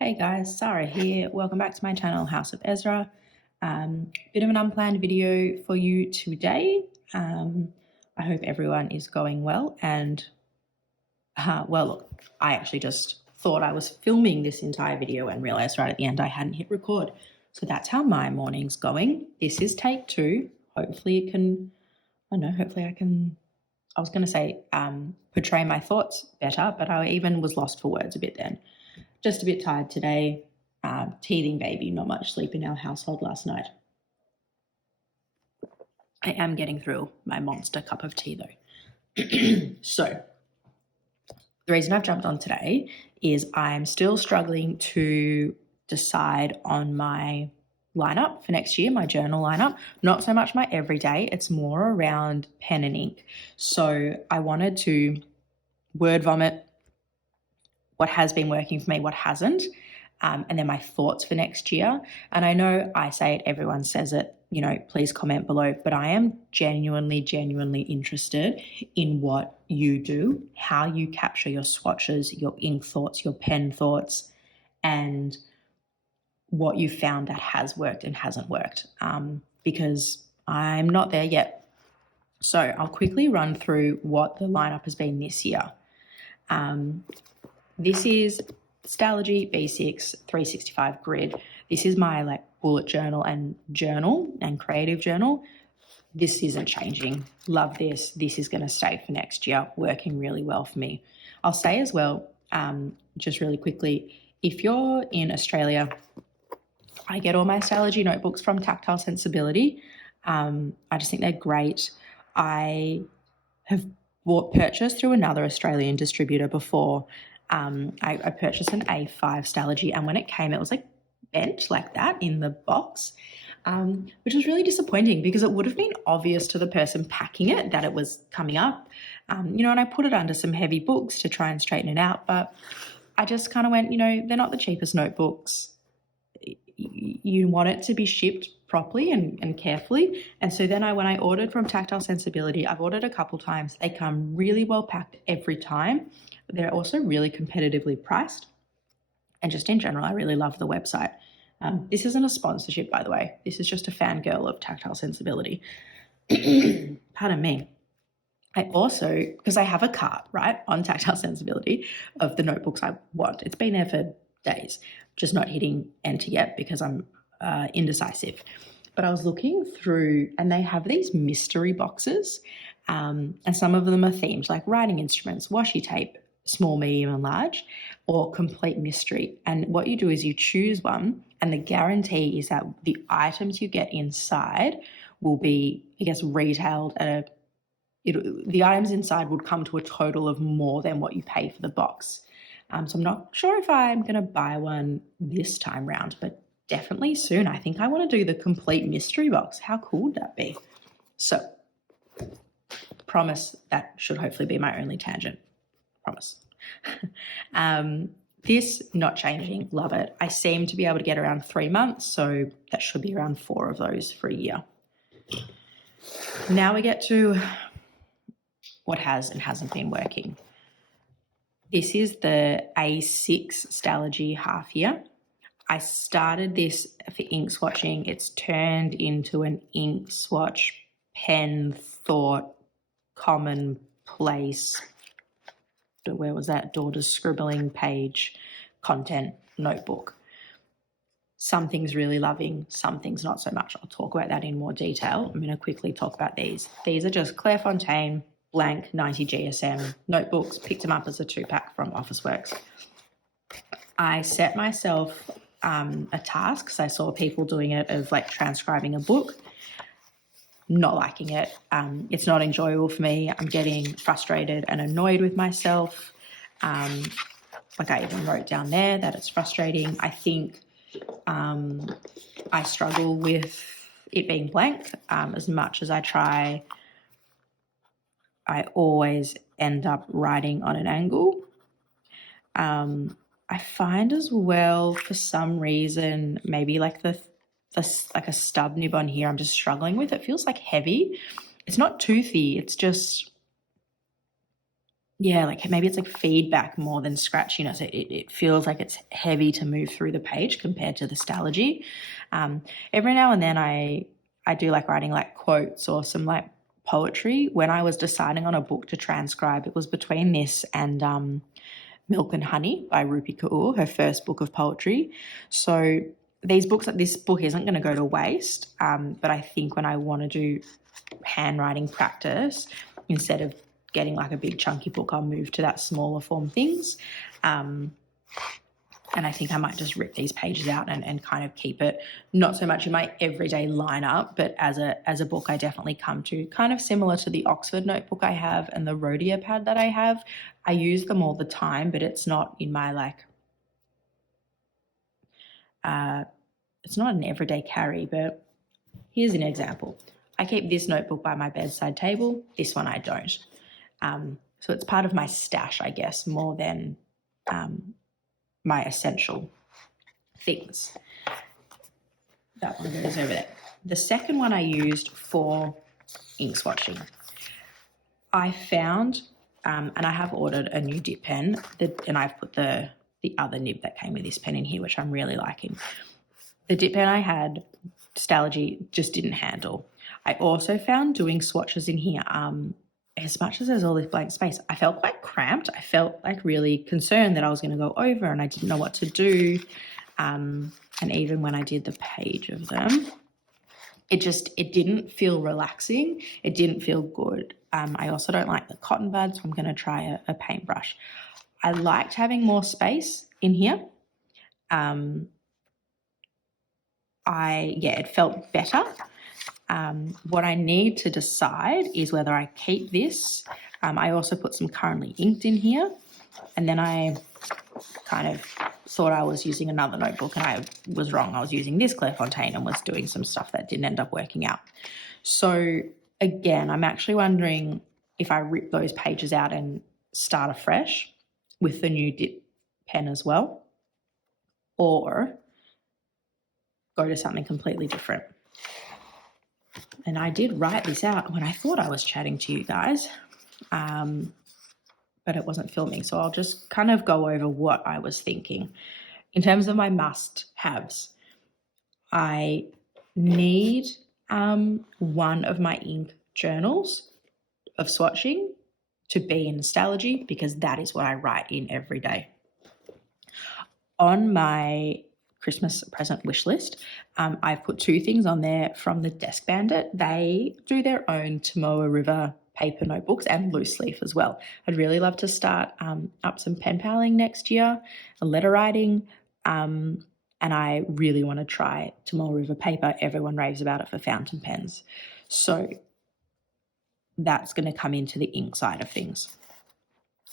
Hey guys, Sarah here. Welcome back to my channel, House of Ezra. Bit of an unplanned video for you today. I hope everyone is going well. And well, look, I actually just thought I was filming this entire video and realized right at the end I hadn't hit record. So that's how my morning's going. This is take 2. Hopefully it can, I don't know, hopefully I can, I was going to say portray my thoughts better, but I even was lost for words a bit then. Just a bit tired today, teething baby, not much sleep in our household last night. I am getting through my monster cup of tea though. So the reason I've jumped on today is I'm still struggling to decide on my lineup for next year, my journal lineup. Not so much my everyday, it's more around pen and ink. So I wanted to word vomit what has been working for me, what hasn't, and then my thoughts for next year. And I know I say it, everyone says it, you know, please comment below, but I am genuinely interested in what you do, how you capture your swatches, your ink thoughts, your pen thoughts, and what you found that has worked and hasn't worked, because I'm not there yet. So I'll quickly run through what the lineup has been this year. This is Stalogy B6 365 grid. This is my bullet journal and creative journal. This isn't changing. Love this. This is going to stay for next year, working really well for me. I'll say as well, just really quickly, if you're in Australia, I get all my Stalogy notebooks from Tactile Sensibility. I just think they're great. I have purchased through another Australian distributor before. I purchased an A5 Stalogy, and when it came, it was like bent like that in the box, which was really disappointing because it would have been obvious to the person packing it that it was coming up, and I put it under some heavy books to try and straighten it out, but I just kind of went, they're not the cheapest notebooks. You want it to be shipped properly and carefully. And so then when I ordered from Tactile Sensibility, I've ordered a couple times. They come really well packed every time. They're also really competitively priced. And just in general, I really love the website. This isn't a sponsorship, by the way. This is just a fangirl of Tactile Sensibility. Pardon me. I also, because I have a cart, right, on Tactile Sensibility of the notebooks I want. It's been there for days, just not hitting enter yet because I'm indecisive. But I was looking through and they have these mystery boxes, and some of them are themed like writing instruments, washi tape, small, medium and large, or complete mystery. And what you do is you choose one, and the guarantee is that the items you get inside will be, I guess, retailed at the items inside would come to a total of more than what you pay for the box. So I'm not sure if I'm going to buy one this time round, but definitely soon. I think I want to do the complete mystery box. How cool would that be? So, promise that should hopefully be my only tangent. Promise. This not changing. Love it. I seem to be able to get around 3 months, so that should be around 4 of those for a year. Now we get to what has and hasn't been working. This is the A6 Stalogy half year. I started this for ink swatching. It's turned into an ink swatch, pen, thought, commonplace, where was that? Daughter's scribbling page, content notebook. Some things really loving, some things not so much. I'll talk about that in more detail. I'm going to quickly talk about these. These are just Clairefontaine blank 90 GSM notebooks. Picked them up as a 2-pack from Officeworks. I set myself a task because I saw people doing it of transcribing a book. Not liking it. It's not enjoyable for me. I'm getting frustrated and annoyed with myself. I even wrote down there that it's frustrating. I think I struggle with it being blank. As much as I try, I always end up writing on an angle. I find as well, for some reason, maybe a stub nib on here I'm just struggling with. It feels heavy. It's not toothy. It's just, yeah, like maybe it's like feedback more than scratchiness. It feels like it's heavy to move through the page compared to the Stalogy. Every now and then I do like writing like quotes or some like poetry. When I was deciding on a book to transcribe, it was between this and Milk and Honey by Rupi Kaur, her first book of poetry. So this book isn't going to go to waste, but I think when I want to do handwriting practice, instead of getting like a big chunky book, I'll move to that smaller form things. And I think I might just rip these pages out and kind of keep it not so much in my everyday lineup, but as a book I definitely come to, kind of similar to the Oxford notebook I have and the Rhodia pad that I have. I use them all the time, but it's not in my like, it's not an everyday carry. But here's an example. I keep this notebook by my bedside table. This one I don't. So it's part of my stash, I guess, more than my essential things. That one goes over there. The second one I used for ink swatching, I found, and I have ordered a new dip pen, and I've put the other nib that came with this pen in here, which I'm really liking. The dip pen I had, Stalogy, just didn't handle. I also found doing swatches in here, as much as there's all this blank space, I felt quite cramped. I felt like really concerned that I was going to go over and I didn't know what to do. And even when I did the page of them, it didn't feel relaxing. It didn't feel good. I also don't like the cotton bud, so I'm going to try a paintbrush. I liked having more space in here. It felt better. What I need to decide is whether I keep this. I also put some currently inked in here, and then I kind of thought I was using another notebook and I was wrong. I was using this Clairefontaine and was doing some stuff that didn't end up working out. So again, I'm actually wondering if I rip those pages out and start afresh with the new dip pen as well, or go to something completely different. And I did write this out when I thought I was chatting to you guys, but it wasn't filming. So I'll just kind of go over what I was thinking. In terms of my must-haves, I need one of my ink journals of swatching to be in Stalogy, because that is what I write in every day. On my Christmas present wish list, I've put two things on there from the Desk Bandit. They do their own Tomoa River paper notebooks and loose leaf as well. I'd really love to start up some pen paling next year, letter writing, and I really want to try Tomoa River paper. Everyone raves about it for fountain pens. So that's going to come into the ink side of things.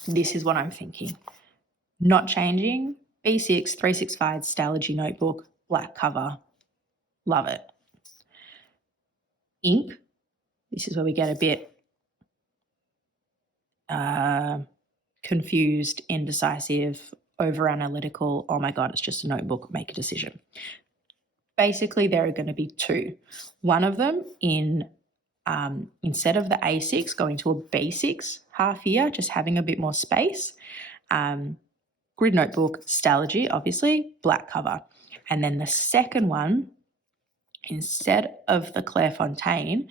This is what I'm thinking. Not changing. B6 365 Stalogy notebook, black cover, love it. Ink, this is where we get a bit confused, indecisive, over-analytical. Oh my God, it's just a notebook, make a decision. Basically, there are going to be two. One of them in, instead of the A6, going to a B6 half year, just having a bit more space. Grid notebook, Stalogy, obviously, black cover. And then the second one, instead of the Clairefontaine,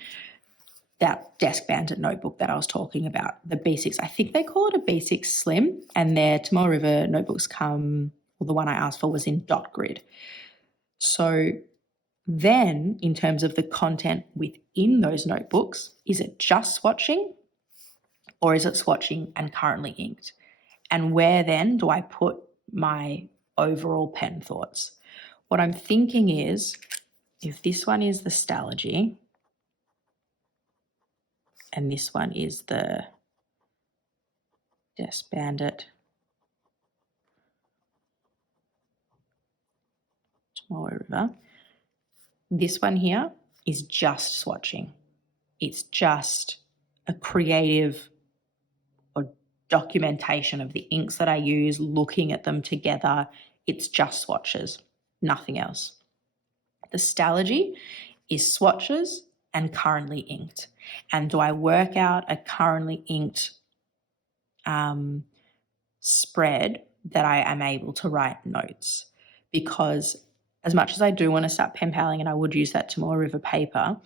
that Desk Bandit notebook that I was talking about, the B6, I think they call it a B6 Slim, and their Tomoa River notebooks come, well, the one I asked for was in dot grid. So then, in terms of the content within those notebooks, is it just swatching, or is it swatching and currently inked? And where then do I put my overall pen thoughts? What I'm thinking is, if this one is the Stalogy and this one is the Desk Bandit Tomoa River, this one here is just swatching. It's just a creative or documentation of the inks that I use, looking at them together. It's just swatches, nothing else. The Stalogy is swatches and currently inked. And do I work out a currently inked spread that I am able to write notes, because as much as I do want to start pen paling, and I would use that tomorrow river paper,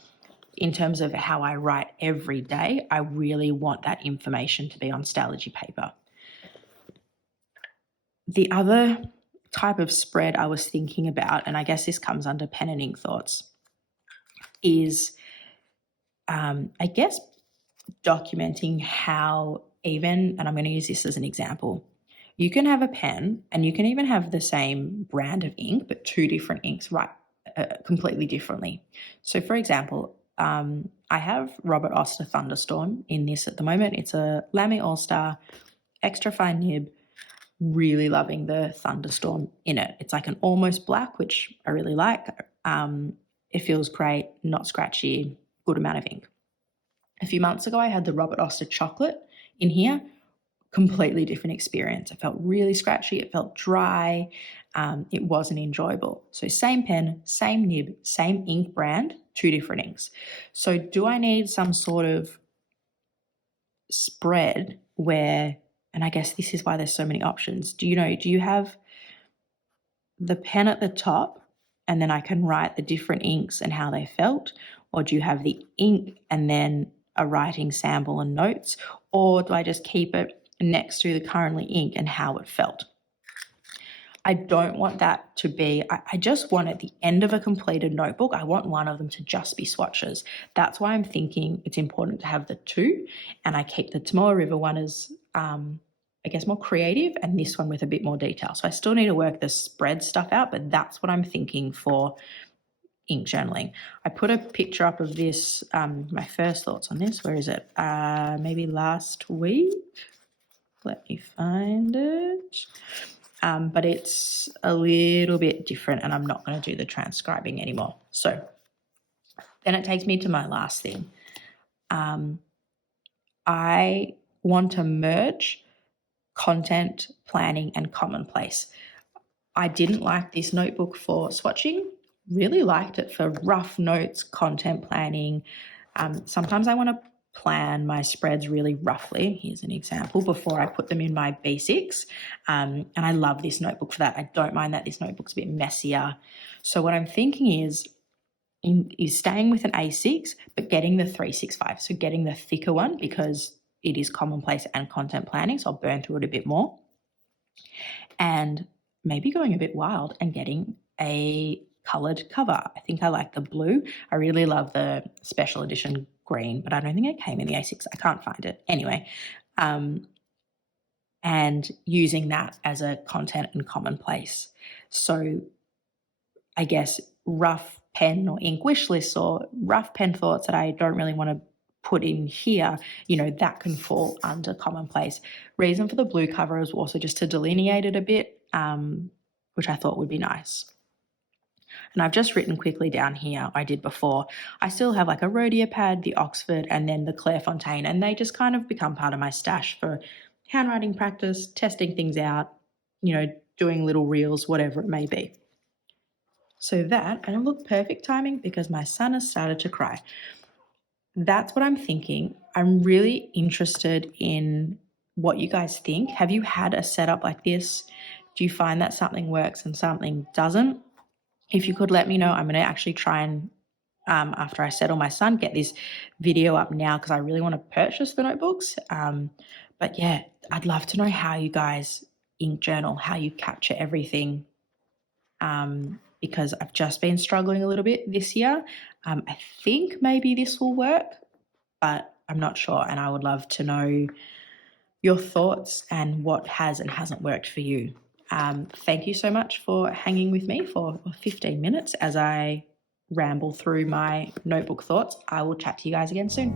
in terms of how I write every day, I really want that information to be on Stalogy paper. The other type of spread I was thinking about, and I guess this comes under pen and ink thoughts, is I guess documenting how even, and I'm going to use this as an example, you can have a pen and you can even have the same brand of ink, but two different inks write completely differently. So for example, I have Robert Oster Thunderstorm in this at the moment. It's a Lamy All-Star, extra fine nib, really loving the Thunderstorm in it. It's like an almost black, which I really like. It feels great, not scratchy, good amount of ink. A few months ago, I had the Robert Oster Chocolate in here. Completely different experience. It felt really scratchy. It felt dry. It wasn't enjoyable. So same pen, same nib, same ink brand, two different inks. So do I need some sort of spread where, and I guess this is why there's so many options. Do you have the pen at the top and then I can write the different inks and how they felt? Or do you have the ink and then a writing sample and notes? Or do I just keep it next to the currently ink and how it felt? I don't want that to be, I just want at the end of a completed notebook, I want one of them to just be swatches. That's why I'm thinking it's important to have the two, and I keep the Tomoa River one as, I guess, more creative, and this one with a bit more detail. So I still need to work the spread stuff out, but that's what I'm thinking for ink journaling. I put a picture up of this, my first thoughts on this. Where is it? Maybe last week. Let me find it. But it's a little bit different, and I'm not going to do the transcribing anymore. So then it takes me to my last thing. I want to merge content, planning, and commonplace. I didn't like this notebook for swatching, really liked it for rough notes, content planning. Sometimes I want to plan my spreads really roughly. Here's an example before I put them in my B6. And I love this notebook for that. I don't mind that this notebook's a bit messier. So what I'm thinking is staying with an A6, but getting the 365. So getting the thicker one because it is commonplace and content planning. So I'll burn through it a bit more. And maybe going a bit wild and getting a coloured cover. I think I like the blue. I really love the special edition green, but I don't think it came in the A6. I can't find it. Anyway, and using that as a content and commonplace. So I guess rough pen or ink wish lists or rough pen thoughts that I don't really want to put in here, that can fall under commonplace. Reason for the blue cover is also just to delineate it a bit, which I thought would be nice. And I've just written quickly down here, I did before. I still have like a Rhodia pad, the Oxford, and then the Clairefontaine, and they just kind of become part of my stash for handwriting practice, testing things out, doing little reels, whatever it may be. So that, and look, perfect timing because my son has started to cry. That's what I'm thinking. I'm really interested in what you guys think. Have you had a setup like this? Do you find that something works and something doesn't? If you could let me know, I'm going to actually try and, after I settle my son, get this video up now because I really want to purchase the notebooks. But yeah, I'd love to know how you guys ink journal, how you capture everything, because I've just been struggling a little bit this year. I think maybe this will work, but I'm not sure, and I would love to know your thoughts and what has and hasn't worked for you. Thank you so much for hanging with me for 15 minutes as I ramble through my notebook thoughts. I will chat to you guys again soon.